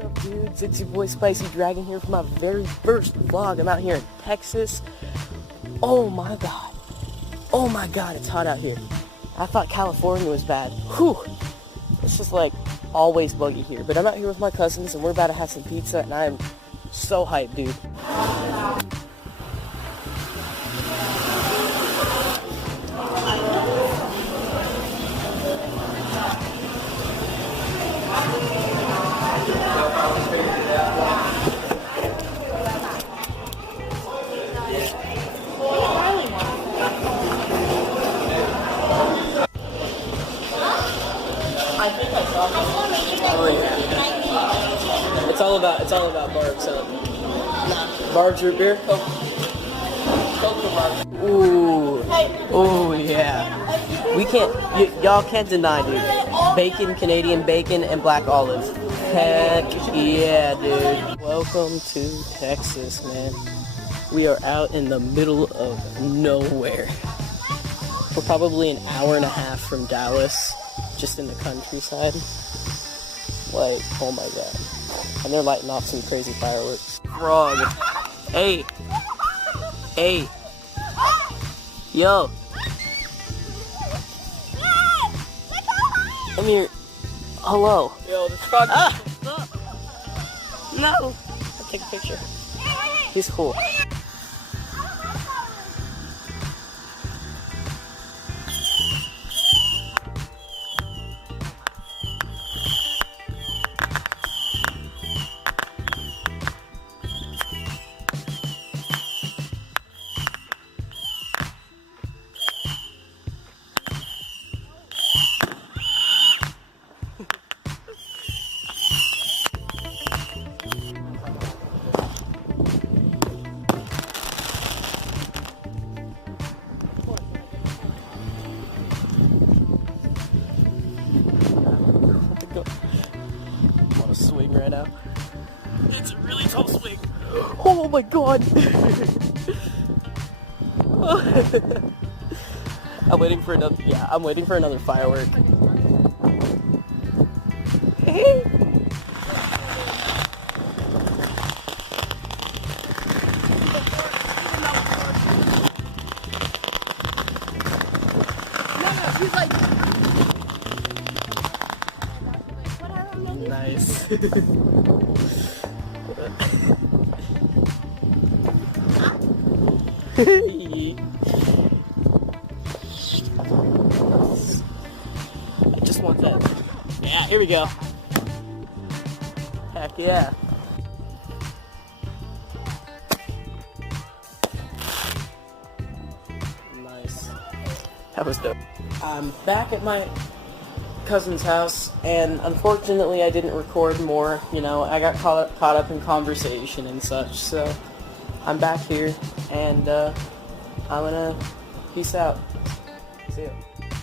What's up, dudes? It's your boy Spicy Dragon here for my very first vlog. I'm out here in Texas. Oh my god. Oh my god, it's hot out here. I thought California was bad. Whew. It's just like always buggy here. But I'm out here with my cousins and we're about to have some pizza and I am so hyped, dude. I think I saw this. Oh yeah. It's all about Barb's, huh? Barb's root beer? Coke. Ooh, yeah. We can't, y'all can't deny, dude. Bacon, Canadian bacon, and black olives. Heck yeah, dude. Welcome to Texas, man. We are out in the middle of nowhere. We're probably an hour and a half from Dallas. Just in the countryside. Like, oh my god. And they're lighting off some crazy fireworks. Frog. Hey. Hey. Yo. Come here. Hello. Yo, this frog. No. I'll take a picture. He's cool. I'm on a swing right now. It's a really tall swing. Oh my god! I'm waiting for another. Yeah, I'm waiting for another firework. Nice. I just want that. Yeah, here we go. Heck yeah. Nice. That was dope. I'm back at my cousin's house, and unfortunately I didn't record more. You know, I got caught up in conversation and such, so I'm back here, and I'm gonna peace out. See ya.